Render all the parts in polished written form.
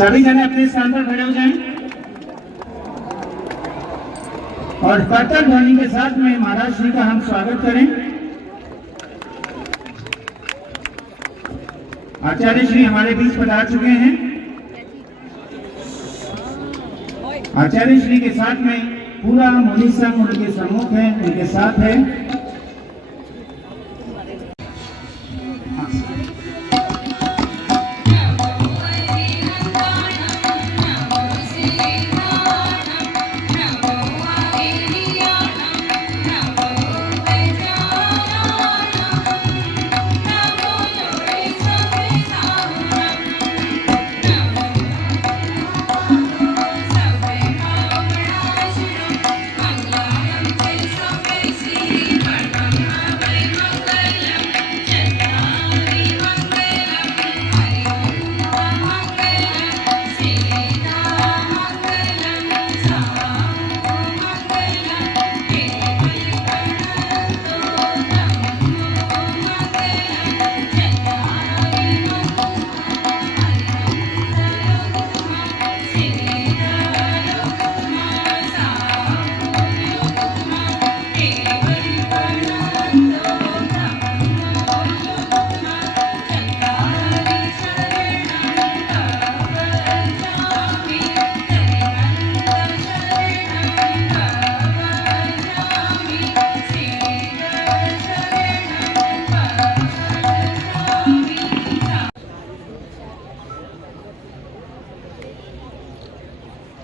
सभी जने अपने स्थान पर खड़े हो जाएं और करतल ध्वनि के साथ में महाराज श्री का हम स्वागत करें। आचार्य श्री हमारे बीच पधार चुके हैं। आचार्य श्री के साथ में पूरा मुनि संघ उनके सम्मुख है, उनके साथ है।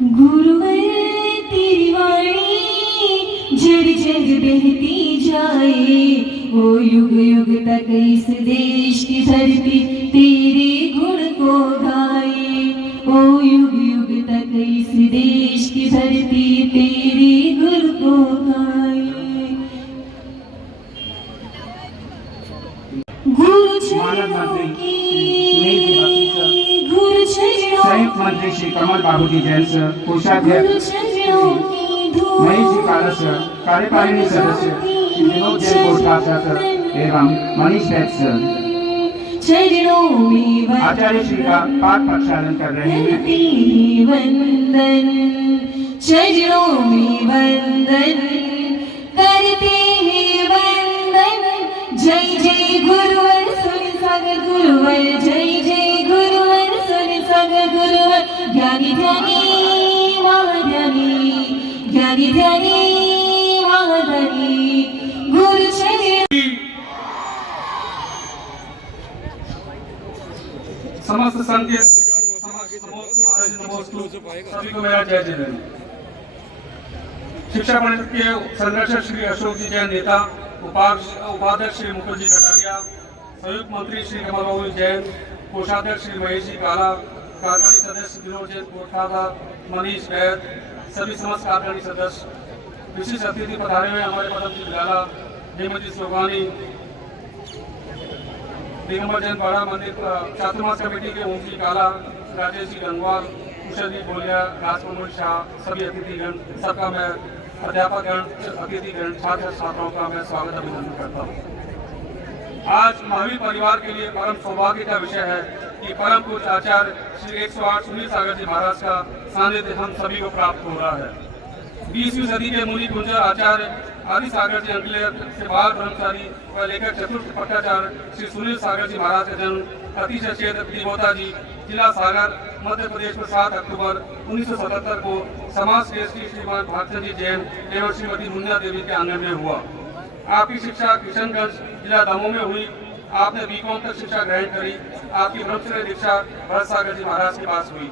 गुरुवर तेरी वाणी जड़ जग बहती जाए, ओ युग युग तक इस देश की धरती तेरे गुण को गाए। ओ युग युग तक इस देश की धरती तेरे गुण को गाए। गुरु चरणों की संयुक्त मंत्री श्री कमल बाबू जी जैन सर, कोषाध्यक्ष महेश जी काला सर, कार्यकारिणी सदस्य श्री विनोद जैन कोषाध्यक्ष सर एवं मनीष बैद सर आचार्य श्री का पाठ प्रक्षालन कर रहे हैं। वंदन चरणों में वंदन करते हैं वंदन। जय जय गुरुवर सुन सागर गुरुवर, जय जय गुरुवर सुन सागर गुरुवर। ज्ञानी ध्यानी महाध्यानी, ज्ञानी ध्यानी महाध्यानी गुरु चरण। समस्त संघ के सभी को मेरा जय जय। शिक्षा परिषद के संरक्षक श्री अशोक जी जैन नेता, उपाध्यक्ष श्री मुकुल जी कटारिया, संयुक्त मंत्री श्री कमल बाबू जैन, कोषाध्यक्ष श्री महेश जी काला, कार्यकारिणी सदस्य विनोद जैन कोठादा, मनीष बैद, सभी समस्त कार्यकारिणी सदस्य, विशिष्ट अतिथि पधारे हुए हमारे पदम जी बिलाला, हेमंत जी सोगानी, दिगंबर जैन पाड़ा मंदिर चातुर्मास कमेटी के ओम जी काला, राजेश जी गंगवाल, कुशल जी बोलिया, राजकुमार शाह, सभी अतिथिगण, सबका मैं अध्यापकगण, अतिथिगण, छात्र छात्राओं का मैं स्वागत अभिनंदन करता हूँ। आज महावीर परिवार के लिए परम सौभाग्य का विषय है कि परम पूज्य आचार्य श्री 108 सुनील सागर जी महाराज का सानिध्य हम सभी को प्राप्त हो रहा है। 20वीं सदी के मुनि कुंजर आचार्य आदि सागर जी अंगलेर से बाल ब्रह्मचारी व लेखक चतुर्थ पट्टाचार्य श्री सुनील सागर जी महाराज का जन्म अतिशय क्षेत्र तिबोता जी, जिला सागर, मध्य प्रदेश में 7 अक्टूबर 1977 को समाज श्रेष्ठी श्रीमान भागचंद जी जैन एवं श्रीमती मुन्ना देवी के आंगन में हुआ। आपकी शिक्षा किशनगंज जिला दमोह में हुई। आपने बीकॉम तक शिक्षा ग्रहण करी। आपकी ब्रह्मचर्य दीक्षा भरत सागर जी महाराज के पास हुई।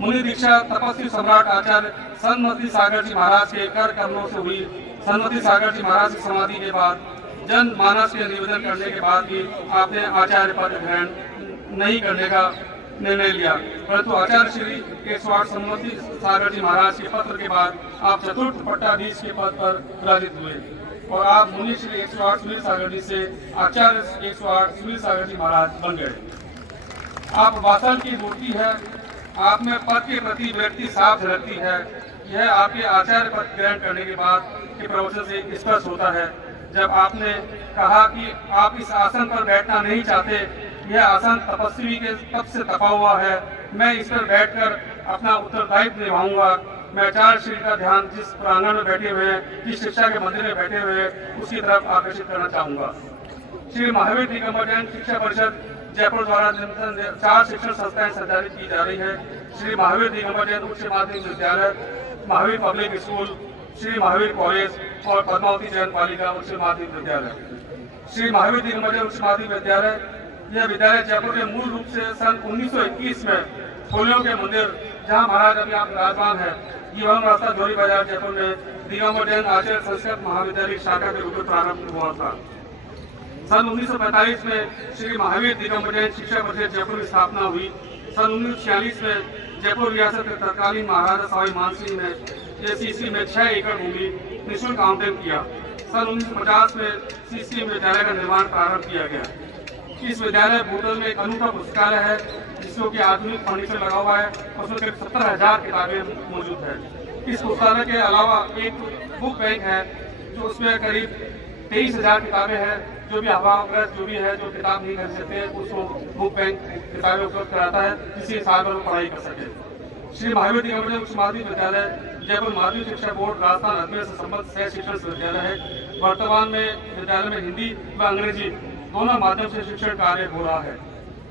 मुनि दीक्षा तपस्वी सम्राट आचार्य सन्मति सागर जी महाराज के कर कमलों से हुई। सन्मति सागर जी महाराज की समाधि के बाद जन मानस के निवेदन करने के बाद भी आपने आचार्य पद ग्रहण नहीं करने का निर्णय लिया, परंतु आचार्य श्री 108 सन्मति सागर जी महाराज के पत्र के बाद आप चतुर्थ पट्टाधीश के पद पर विराजित हुए और आप मुनि श्री 108 सुनील सागर जी से आचार्य 108 सुनील सागर जी महाराज बन गए। आप वासन की मूर्ति है। आप में पद के प्रति व्यक्ति साफ झलकती है। यह आपके आचार्य पद ग्रहण करने के बाद के प्रवचन से स्पष्ट होता है, जब आपने कहा कि आप इस आसन पर बैठना नहीं चाहते। यह आसन तपस्वी के तप से तपा हुआ है मैं इस पर बैठकर अपना उत्तरदायित्व निभाऊंगा। मैं चार्जशीट का ध्यान जिस प्रांगण में बैठे हुए हैं, जिस शिक्षा के मंदिर में बैठे हुए हैं, उसकी तरफ आकर्षित करना चाहूंगा। श्री महावीर दिगंबर जैन शिक्षा परिषद जयपुर द्वारा निरंतर 4 शिक्षण संस्थाएं संचालित की जा रही है। श्री महावीर दिगंबर जैन उच्च माध्यमिक विद्यालय, Mahavir public school, Shri Mahavir college और पद्मावती जैन बालिका उच्च माध्यमिक विद्यालय। श्री महावीर दिगंबर जैन उच्च माध्यमिक विद्यालय, यह विद्यालय जयपुर के मूल रूप से सन 1921 में खोलियों के मंदिर, जहां महाराज अभी आप विराजमान है, जीवन रास्ता जोरी बाजार जयपुर में दिगंबर जैन आचार्य संस्कृत महाविद्यालय शाखा के रूप में प्रारंभ हुआ था। सन 1945 में श्री महावीर दिगंबर जैन शिक्षा परिषद जयपुर की स्थापना हुई। सन 1946 में जयपुर रियासत के तत्कालीन महाराजा सवाई मानसिंह ने सीसी में 6 एकड़ भूमि निःशुल्क आवंटन किया। सन 1950 में सीसी विद्यालय का निर्माण प्रारंभ किया गया। इस विद्यालय भूतल में एक अनूठा पुस्तकालय है, जिसको कि आधुनिक फर्नीचर लगा हुआ है। उसमें करीब 70,000 किताबें मौजूद है। इस पुस्तकालय के अलावा एक बुक बैंक है, जो उसमें करीब 23,000 किताबें हैं। जो भी अभावग्रस्त जो भी है, जो किताब नहीं खरीद सकते, उसको बुक बैंक किताबें उपलब्ध कराता है, जिससे साल भर पढ़ाई कर सके। श्री महावीर दिगंबर जैन उच्च माध्यमिक विद्यालय जयपुर माध्यमिक शिक्षा बोर्ड राजस्थान अजमेर से संबद्ध सह शिक्षण विद्यालय है। वर्तमान में विद्यालय में हिंदी व अंग्रेजी दोनों माध्यम से शिक्षण कार्य हो रहा है।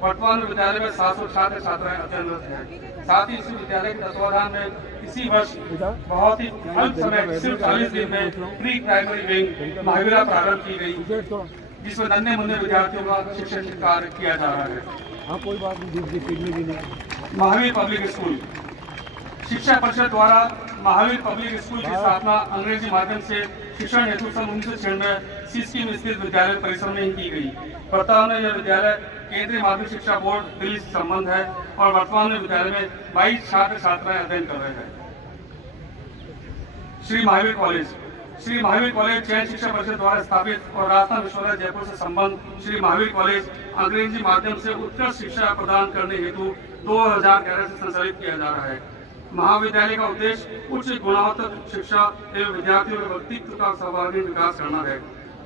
वर्तमान में विद्यालय में 700 छात्र छात्राएं अध्ययनरत हैं। साथ ही इस विद्यालय के तत्वाधान में इसी वर्ष बहुत ही अल्प समय, सिर्फ 40 दिन में प्री प्राइमरी विंग महावीरा प्रारंभ की गई, जिसमें नन्हे मुन्ने विद्यार्थियों का शिक्षण कार्य किया जा रहा है। कोई बात नहीं। महावीर पब्लिक स्कूल शिक्षा परिषद द्वारा महावीर पब्लिक स्कूल की स्थापना अंग्रेजी माध्यम से शिक्षण हेतु सन 1996 सिसकी में स्थित विद्यालय परिसर में ही की गई। वर्तमान में यह विद्यालय केंद्रीय माध्यमिक शिक्षा बोर्ड दिल्ली से संबंध है और वर्तमान में विद्यालय में 22 छात्र छात्राएं अध्ययन कर रहे हैं। श्री महावीर कॉलेज श्री महावीर कॉलेज जैन शिक्षा परिषद द्वारा स्थापित और राजस्थान विश्वविद्यालय जयपुर से संबंध श्री महावीर कॉलेज अंग्रेजी माध्यम से उत्कृष्ट शिक्षा प्रदान करने हेतु 2011 से संचालित किया जा रहा है। महाविद्यालय का उद्देश्य उच्च गुणवत्ता शिक्षा एवं विद्यार्थियों के व्यक्तित्व का सर्वांगीण विकास करना है।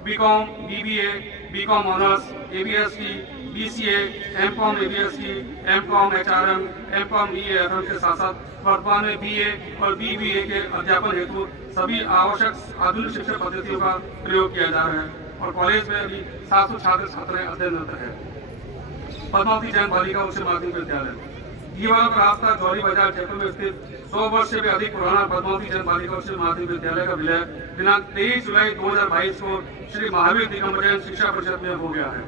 BCom, BBA, BCom honours, ABSc, BCA, MCom ABSc, MCom HRM, MCom EAFM के साथ साथ वर्तमान में बीए और बीबीए के अध्यापन हेतु सभी आवश्यक आधुनिक शिक्षा पद्धतियों का प्रयोग किया जा रहा है और कॉलेज में अभी 700 छात्र छात्राएं अध्ययनरत है। पद्मावती जैन बालिका उच्च माध्यमिक विद्यालय जीवन का रास्ता जौहरी बाजार जयपुर में स्थित 100 वर्ष से भी अधिक पुराना पद्मावती जैन बालिका उच्च माध्यमिक विद्यालय का विलय दिनांक 23 जुलाई 2022 को श्री महावीर दिगंबर जैन शिक्षा परिषद में हो गया है।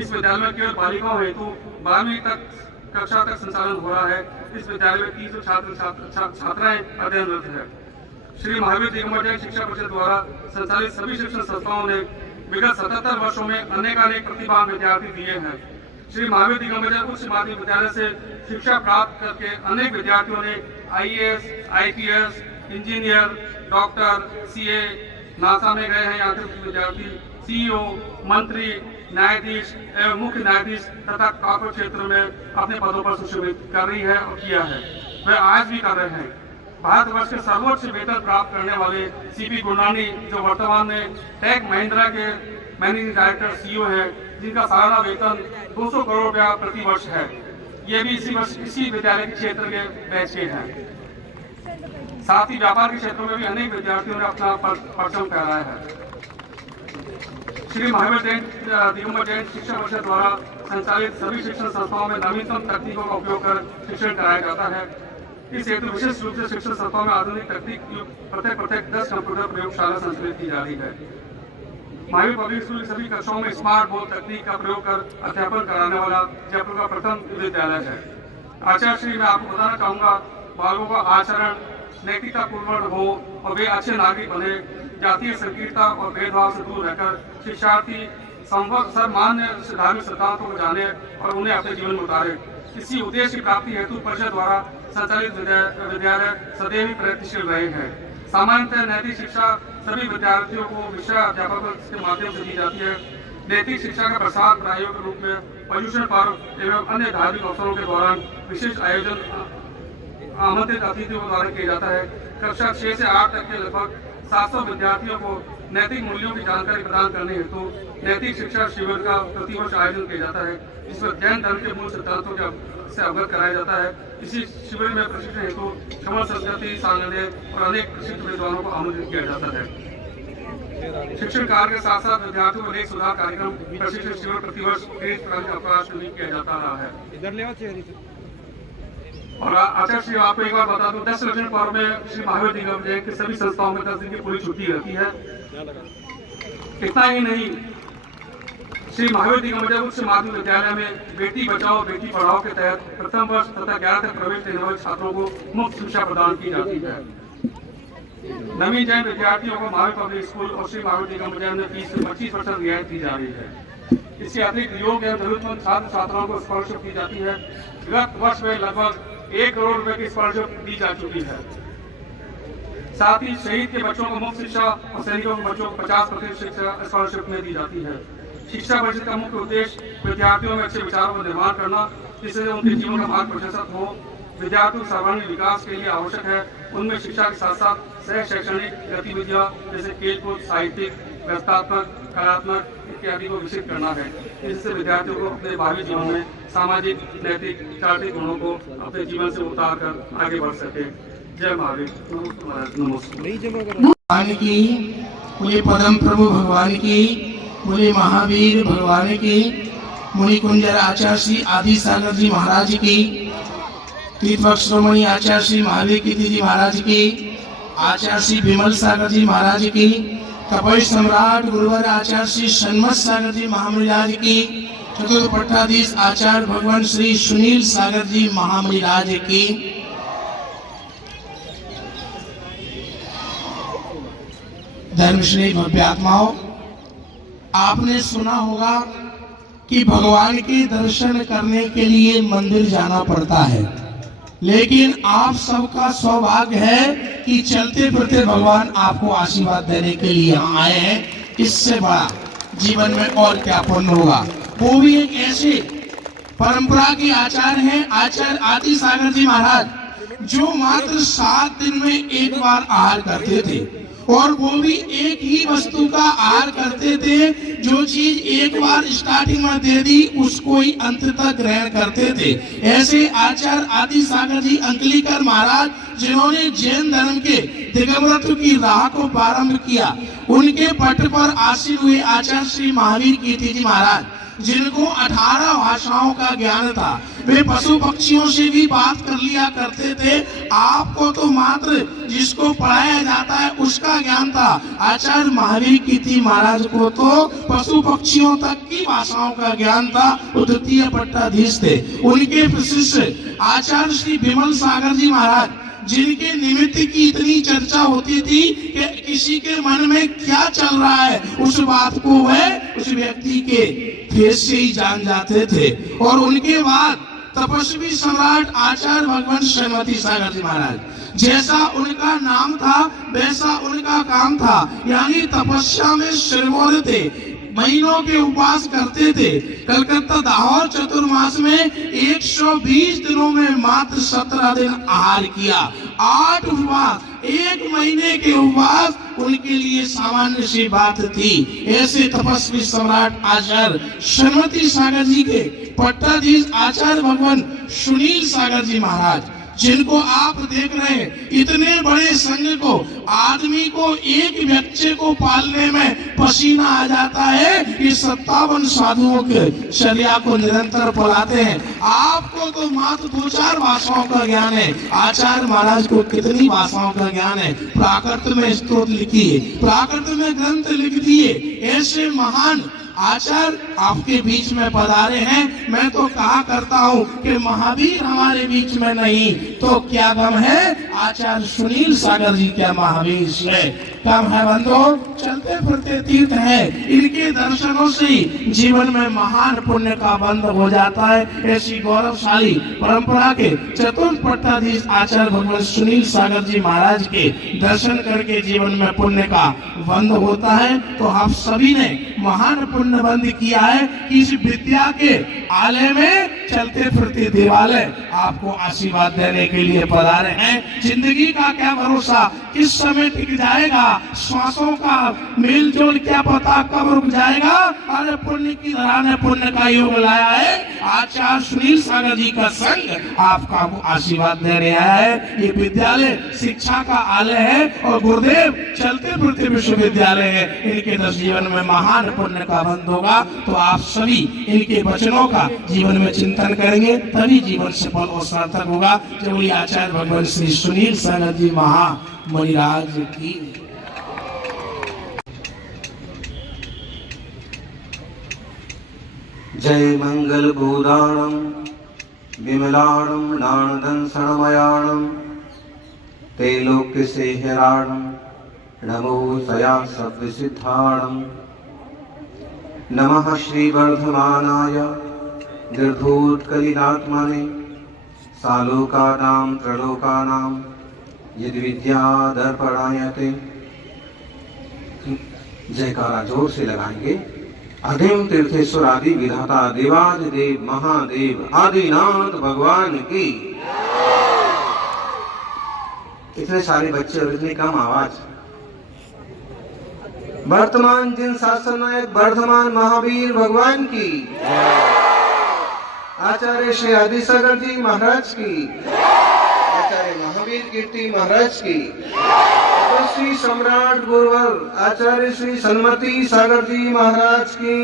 इस विद्यालय में केवल बालिकाओं हेतु 12वीं तक कक्षा तक संचालन हो रहा है। इस विद्यालय में 300 छात्र छात्राएं अध्ययनरत है। श्री महावीर दिगंबर जैन शिक्षा परिषद द्वारा संचालित सभी शिक्षण संस्थाओं ने विगत 77 वर्षों में अनेकानेक प्रतिभावान विद्यार्थी दिए हैं। श्री महावीर दिगंबर जैन उच्च माध्यमिक विद्यालय से शिक्षा प्राप्त करके अनेक विद्यार्थियों ने IAS, IPS, engineer, doctor, CA, NASA में गए हैं यहाँ के विद्यार्थी, सीईओ, मंत्री, न्यायाधीश एवं मुख्य न्यायाधीश तथा कॉर्पोरेट क्षेत्र में अपने पदों पर सुशोभित कर रही है और किया है। वह आज भी कर रहे हैं। भारतवर्ष के सर्वोच्च वेतन प्राप्त करने वाले सीपी गुरनानी, जो वर्तमान में टेक महिंद्रा के मैनेजिंग डायरेक्टर सीईओ है, जिनका सालाना वेतन 200 करोड़ रुपया प्रति वर्ष है, ये भी इसी वर्ष इसी विद्यालय के क्षेत्र के बैच के हैं। साथ ही व्यापार के क्षेत्रों में भी अनेक विद्यार्थियों ने अपना परचम फहराया है। श्री महावीर दिगंबर जैन शिक्षा परिषद द्वारा संचालित सभी शिक्षण संस्थाओं में नवीनतम तकनीकों का उपयोग कर शिक्षण कराया जाता है। इस हेतु विशेष रूप से शिक्षण संस्थाओं में आधुनिक तकनीक प्रत्येक 10 कंप्यूटर प्रयोगशाला संचालित की जा रही है। महावीर पब्लिक स्कूल की सभी कक्षाओं में स्मार्ट बोर्ड तकनीक का प्रयोग कर अध्यापन कराने वाला जयपुर का प्रथम विद्यालय है। आचार्य श्री, मैं आपको बताना चाहूँगा, बालकों का आचरण नैतिकता पूर्ण हो और वे अच्छे नागरिक बने, जातीय संकीर्णता और भेदभाव से दूर रहकर शिक्षार्थी सर्वमान्य धार्मिक सिद्धांतों को जाने और उन्हें अपने जीवन में उतारे। इसी उद्देश्य की प्राप्ति हेतु परिषद द्वारा संचालित विद्यालय सदैव ही प्रयत्नशील रहे हैं। सामान्यतः नैतिक शिक्षा सभी विद्यार्थियों को विषय अध्यापकों के माध्यम से दी जाती है। नैतिक शिक्षा का प्रसार प्रायोगिक के रूप में पर्युषण पर्व एवं अन्य धार्मिक अवसरों के दौरान विशेष आयोजन आमंत्रित अतिथियों द्वारा किया जाता है। कक्षा 6 से 8 तक के लगभग 700 विद्यार्थियों को नैतिक मूल्यों की जानकारी प्रदान करने हेतु नैतिक शिक्षा शिविर का प्रतिवर्ष आयोजन किया जाता है। इस पर जैन धर्म के मूल सिद्धांतों से अवगत कराया जाता है। इसी शिविर में प्रशिक्षण हेतु क्षमा संस्कृति सांगने और अनेक प्रसिद्ध विद्वानों को आमंत्रित किया जाता है। शिक्षण कार्य के साथ साथ विद्यार्थियों को लेख सुधार कार्यक्रम प्रशिक्षण शिविर प्रतिवर्ष अवकाश में किया जाता रहा है। और आचार्य श्री आपको एक बार बता दूं, 10 रजन पर्व में श्री महावीर दिगंबर जयंती की सभी संस्थाओं में 10 दिन की पूरी छुट्टी रहती है। इतना ही नहीं, श्री महावीर दिगंबर उच्च माध्यमिक विद्यालय में बेटी बचाओ बेटी पढ़ाओ के तहत प्रथम वर्ष तथा 11 तक प्रवेश लेने वाले छात्रों को मुफ्त शिक्षा प्रदान की जाती है। नवीन जैन विद्यार्थियों को महावीर पब्लिक स्कूल और श्री महावीर दिगंबर जैन में फीस से 25% रियायत दी जा रही है। इसके अतिरिक्त योग्य एवं जरूरतमंद छात्र छात्राओं को स्कॉलरशिप दी जाती है। गत वर्ष में लगभग 1 करोड़ रुपए की स्कॉलरशिप दी जा चुकी है। साथ ही शहीद के बच्चों को मुफ्त शिक्षा और सैनिकों के बच्चों को 50% शिक्षा स्कॉलरशिप में दी जाती है। शिक्षा परिषद का मुख्य उद्देश्य विद्यार्थियों में अच्छे विचारों का निर्माण करना, जिससे उनके जीवन का मार्ग प्रशस्त हो। विद्यार्थियों के सर्वांगीण विकास के लिए आवश्यक है उनमें शिक्षा के साथ साथ सह शैक्षणिक गतिविधियां जैसे खेलकूद, साहित्यिक, रचनात्मक, कलात्मक इत्यादि को विकसित करना है, जिससे विद्यार्थियों को अपने भावी जीवन में सामाजिक, नैतिक, चारित्रिक गुणों को अपने जीवन से उतार कर आगे बढ़ सके। जय महावीर। नमस्कार। भगवान की, बोले परम प्रभु भगवान की, बोले महावीर भगवान की, मुनि कुंजर आचार्य श्री आदि सागर जी महाराज की, तीर्थवक्ष शिरोमणि आचार्य श्री महावीर कीर्ति जी महाराज की, आचार्य श्री विमल सागर जी महाराज की, कपि सम्राट गुरुवर आचार्य श्री सन्मत सागर जी महामणिराज की, चतुर्थ पट्टाधीश आचार्य भगवान श्री सुनील सागर जी महामणिराज की। धर्मश्री भव्य आत्माओं, आपने सुना होगा कि भगवान के दर्शन करने के लिए मंदिर जाना पड़ता है, लेकिन आप सबका सौभाग्य है कि चलते फिरते भगवान आपको आशीर्वाद देने के लिए आए हैं। इससे बड़ा जीवन में और क्या पुण्य होगा। वो भी एक ऐसे परंपरा के आचार्य हैं, आचार्य आदि सागर जी महाराज, जो मात्र 7 दिन में एक बार आहार करते थे, और वो भी एक ही वस्तु का आहार करते थे। जो चीज एक बार स्टार्टिंग में दे दी उसको ही अंत तक ग्रहण करते थे। ऐसे आचार्य आदि सागर जी अंकलीकर महाराज, जिन्होंने जैन धर्म के दिगंबरत्व की राह को प्रारंभ किया, उनके पट पर आसीन हुए आचार्य श्री महावीर कीर्ति जी महाराज, जिनको 18 भाषाओं का ज्ञान था, वे पशु पक्षियों से भी बात कर लिया करते थे। आपको तो मात्र जिसको पढ़ाया जाता है उसका ज्ञान था। आचार्य महावीर कीर्ति महाराज को तो पशु पक्षियों तक की भाषाओं का ज्ञान था। वो द्वितीय पट्टाधीश थे। उनके प्रशिष्य आचार्य श्री विमल सागर जी महाराज, जिनके निमित्त की इतनी चर्चा होती थी कि किसी के मन में क्या चल रहा है उस बात को वह उस व्यक्ति के फेस से ही जान जाते थे। और उनके बाद तपस्वी सम्राट आचार्य भगवान श्रीमती सागर जी महाराज, जैसा उनका नाम था वैसा उनका काम था, यानी तपस्या में श्रीमोद थे, महीनों के उपवास करते थे। कलकत्ता दाहौर चतुर्मास में 120 दिनों में मात्र 17 दिन आहार किया। 8 उपवास, 1 महीने के उपवास उनके लिए सामान्य सी बात थी। ऐसे तपस्वी सम्राट आचार्य श्रीमती सागर जी के पट्टाधीश आचार्य भगवान सुनील सागर जी महाराज, जिनको आप देख रहे हैं, इतने बड़े संघ को, आदमी को, एक व्यक्ति को पालने में पसीना आ जाता है। ये 57 साधुओं के शर्या को निरंतर पढ़ाते हैं। आपको तो मात्र 2-4 भाषाओं का ज्ञान है, आचार्य महाराज को कितनी भाषाओं का ज्ञान है। प्राकृत में स्तोत्र लिखी है, प्राकृत में ग्रंथ लिख दिए। ऐसे महान आचार्य आपके बीच में पधारे हैं। मैं तो कहा करता हूँ कि महावीर हमारे बीच में नहीं तो क्या गम है, आचार्य सुनील सागर जी क्या महावीर से कम है। बंधुओं, चलते फिरते तीर्थ है, इनके दर्शनों से जीवन में महान पुण्य का बंध हो जाता है। ऐसी गौरवशाली परंपरा के चतुर्थ पट्टाधीश आचार्य भगवान सुनील सागर जी महाराज के दर्शन करके जीवन में पुण्य का बंध होता है। तो आप सभी ने महान पुण्य बंद किया है कि इस विद्या के आलय में चलते फिरते देवालय आपको आशीर्वाद देने के लिए पधारे हैं। जिंदगी का क्या भरोसा, किस समय टिक जाएगा, श्वासों का मेल जोल क्या पता कब रुक जाएगा। अरे पुण्य की धरा ने पुण्य का योग लाया है। आचार्य सुनील सागर जी का संग आपका आशीर्वाद देने आया है। ये विद्यालय शिक्षा का आलय है और गुरुदेव चलते फिरते विश्वविद्यालय है। इनके दस जीवन में महान पुण्य का बंध होगा। तो आप सभी इनके वचनों का जीवन में चिंतन करेंगे, तभी जीवन सफल और सार्थक होगा। जब आचार्य भगवान श्री सुनील सागर जी महामणिराज की। जय मंगल भूदाणम विमलाणम नाणदंसणमयाणम तैलोक्य से हिराणम नमो सया सद्विसिद्धाणम। नमः श्री वर्धमानाय दीर्घोत्कलितात्मने सालोकानां त्रलोकानां यद विद्या दर्पणायते। जयकारा जोर से लगाएंगे। अधीम तीर्थेश्वर आदि विधाता देवादिदेव महादेव आदिनाथ भगवान की। इतने सारे बच्चे और इतनी कम आवाज। वर्तमान जिन शासन नायक वर्धमान महावीर भगवान की। आचार्य श्री आदिसागर जी महाराज की। आचार्य महावीर कीर्ति महाराज की। श्री सम्राट गुरुवर आचार्य श्री सन्मति सागर जी महाराज की।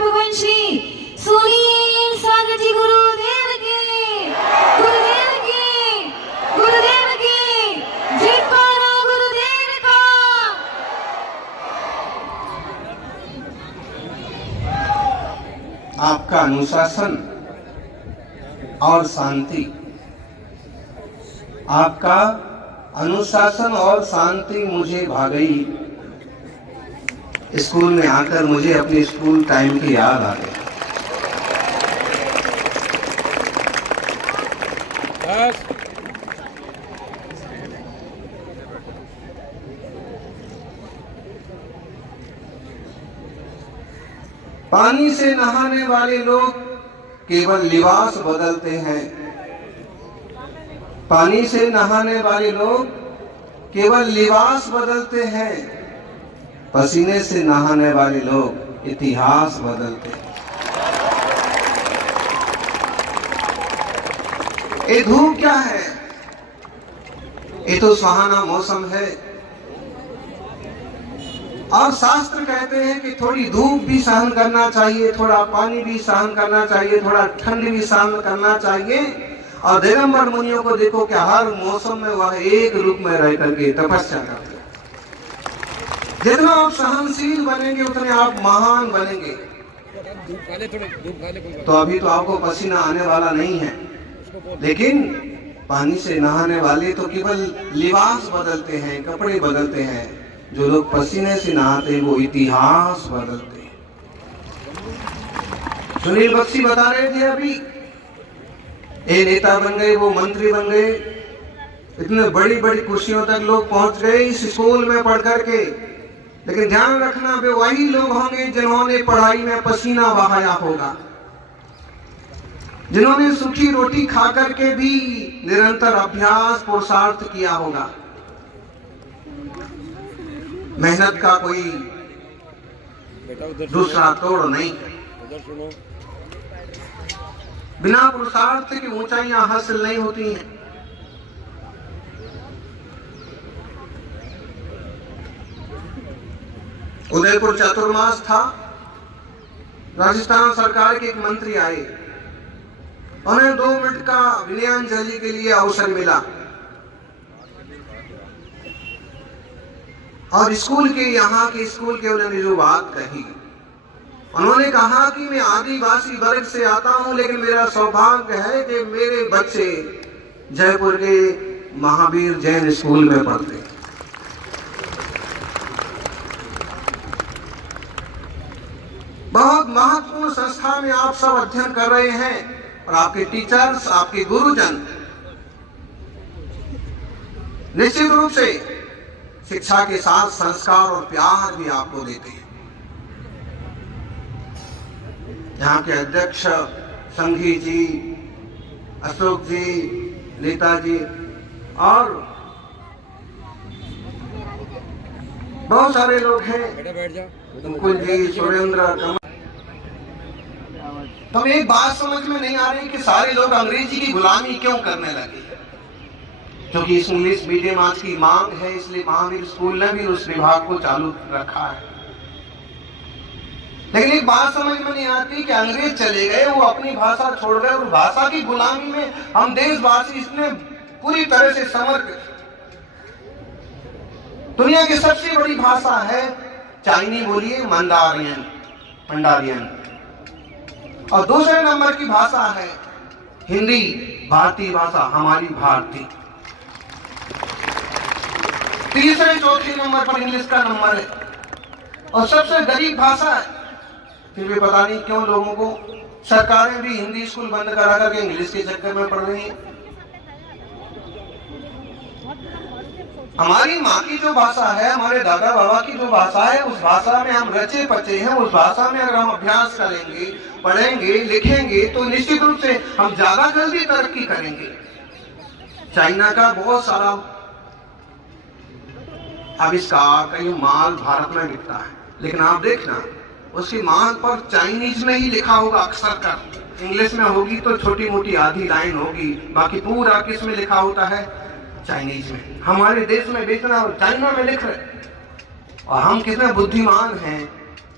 भगवान श्री सुनील सागर जी गुरुदेव की। गुरुदेव की। गुरुदेव की। जयकारा गुरुदेव का। आपका अनुशासन और शांति, आपका अनुशासन और शांति मुझे भा गई। स्कूल में आकर मुझे अपने स्कूल टाइम की याद आ गई। पानी से नहाने वाले लोग केवल लिबास बदलते हैं। पानी से नहाने वाले लोग केवल लिबास बदलते हैं। पसीने से नहाने वाले लोग इतिहास बदलते हैं। ये धूप क्या है? ये तो सुहाना मौसम है। और शास्त्र कहते हैं कि थोड़ी धूप भी सहन करना चाहिए, थोड़ा पानी भी सहन करना चाहिए, थोड़ा ठंड भी सहन करना चाहिए। और दिगंबर मुनियों को देखो कि हर मौसम में वह एक रूप में रह करके तपस्या करते हैं। जितना आप सहनशील बनेंगे उतने आप महान बनेंगे। तो अभी तो आपको पसीना आने वाला नहीं है, लेकिन पानी से नहाने वाले तो केवल लिबास बदलते हैं, कपड़े बदलते हैं। जो लोग पसीने से नहाते हैं वो इतिहास बदलते हैं। सुनील बख्शी बता रहे थे अभी, ये नेता बन गए, वो मंत्री बन गए, इतने बड़ी बड़ी कुर्सियों तक लोग पहुंच गए इस स्कूल में पढ़ करके। लेकिन ध्यान रखना वे वही लोग होंगे जिन्होंने पढ़ाई में पसीना बहाया होगा, जिन्होंने सूखी रोटी खा करके भी निरंतर अभ्यास पुरुषार्थ किया होगा। मेहनत का कोई दूसरा तोड़ नहीं। बिना पुरुषार्थ की ऊंचाइयां हासिल नहीं होती हैं। उदयपुर चतुर्मास था, राजस्थान सरकार के एक मंत्री आए, उन्हें 2 मिनट का विनयाञ्जलि के लिए अवसर मिला। और स्कूल के यहाँ के स्कूल के उन्होंने जो बात कही, उन्होंने कहा कि मैं आदिवासी वर्ग से आता हूं, लेकिन मेरा सौभाग्य है कि मेरे बच्चे जयपुर के महावीर जैन स्कूल में पढ़ते हैं। बहुत महत्वपूर्ण संस्था में आप सब अध्ययन कर रहे हैं और आपके टीचर्स, आपके गुरुजन निश्चित रूप से शिक्षा के साथ संस्कार और प्यार भी आपको देते हैं। यहाँ के अध्यक्ष संघी जी, अशोक जी, लीता जी और बहुत सारे लोग हैं, मुकुल जी, सुरेंद्र, कमल। तो एक बात समझ में नहीं आ रही कि सारे लोग अंग्रेजी की गुलामी क्यों करने लगे। क्योंकि इंग्लिश मीडियम आज की मांग है, इसलिए महावीर स्कूल ने भी उस विभाग को चालू रखा है। लेकिन एक बात समझ में नहीं आती कि अंग्रेज चले गए, वो अपनी भाषा छोड़ गए और भाषा की गुलामी में हम देशवासी इसमें पूरी तरह से समर्पित। दुनिया की सबसे बड़ी भाषा है चाइनी, बोलिए मंडारियन, और दूसरे नंबर की भाषा है हिंदी, भारतीय भाषा, हमारी भारतीय। तीसरे चौथे नंबर पर इंग्लिश का नंबर है और सबसे गरीब भाषा है। फिर भी पता नहीं क्यों लोगों को सरकारें भी हिंदी स्कूल बंद करा करके इंग्लिश के चक्कर में पड़ रही हैं। हमारी माँ की जो भाषा है, हमारे दादा बाबा की जो भाषा है, उस भाषा में हम रचे पचे हैं। उस भाषा में अगर हम अभ्यास करेंगे, पढ़ेंगे, लिखेंगे तो निश्चित रूप से हम ज्यादा जल्दी तरक्की करेंगे। चाइना का बहुत सारा आविष्कार, कई माल भारत में बिकता है, लेकिन आप देखना उसकी माल पर चाइनीज में ही लिखा होगा अक्षर कर। इंग्लिश में होगी तो छोटी मोटी आधी लाइन होगी, बाकी पूरा किस में लिखा होता है? चाइनीज में। हमारे देश में बेचना और चाइना में लिख रहे। और हम कितने बुद्धिमान हैं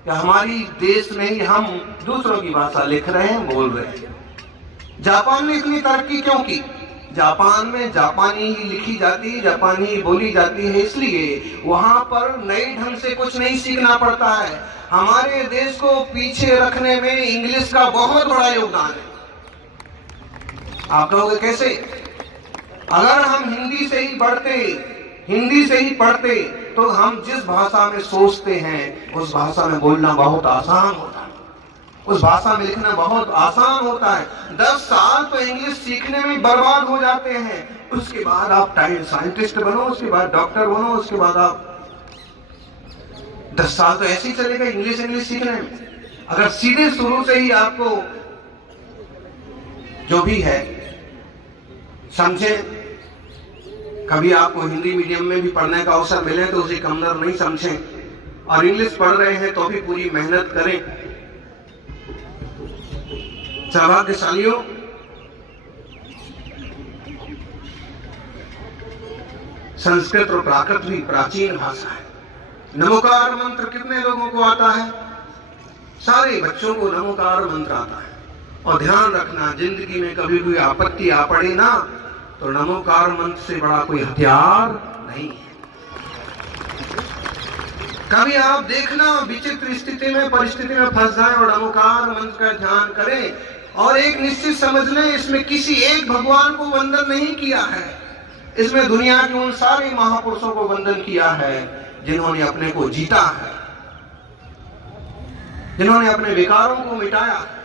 कि हमारी देश में ही हम दूसरों की भाषा लिख रहे हैं, बोल रहे हैं। जापान ने इतनी तरक्की क्यों की? जापान में जापानी ही लिखी जाती है, जापानी ही बोली जाती है, इसलिए वहां पर नए ढंग से कुछ नहीं सीखना पड़ता है। हमारे देश को पीछे रखने में इंग्लिश का बहुत बड़ा योगदान है। आप कहोगे कैसे? अगर हम हिंदी से ही पढ़ते तो हम जिस भाषा में सोचते हैं उस भाषा में बोलना बहुत आसान होता है, उस भाषा में लिखना बहुत आसान होता है। 10 साल तो इंग्लिश सीखने में बर्बाद हो जाते हैं। उसके बाद आप साइंटिस्ट बनो, उसके बाद डॉक्टर बनो, उसके बाद आप 10 साल तो ऐसे ही चलेगा इंग्लिश सीखने में। अगर सीधे शुरू से ही आपको जो भी है समझे, कभी आपको हिंदी मीडियम में भी पढ़ने का अवसर मिले तो उसे कमतर नहीं समझें, और इंग्लिश पढ़ रहे हैं तो भी पूरी मेहनत करें। सौभाग्यशालियों, संस्कृत और प्राकृत भी प्राचीन भाषा है। नमोकार मंत्र कितने लोगों को आता है? सारे बच्चों को नमोकार मंत्र आता है। और ध्यान रखना, जिंदगी में कभी कोई आपत्ति आ पड़े ना तो नमोकार मंत्र से बड़ा कोई हथियार नहीं है। कभी आप देखना विचित्र स्थिति में, परिस्थिति में फंस जाए और नमोकार मंत्र का ध्यान करें और एक निश्चित समझ लें, इसमें किसी एक भगवान को वंदन नहीं किया है, इसमें दुनिया के उन सारे महापुरुषों को वंदन किया है जिन्होंने अपने को जीता है, जिन्होंने अपने विकारों को मिटाया है।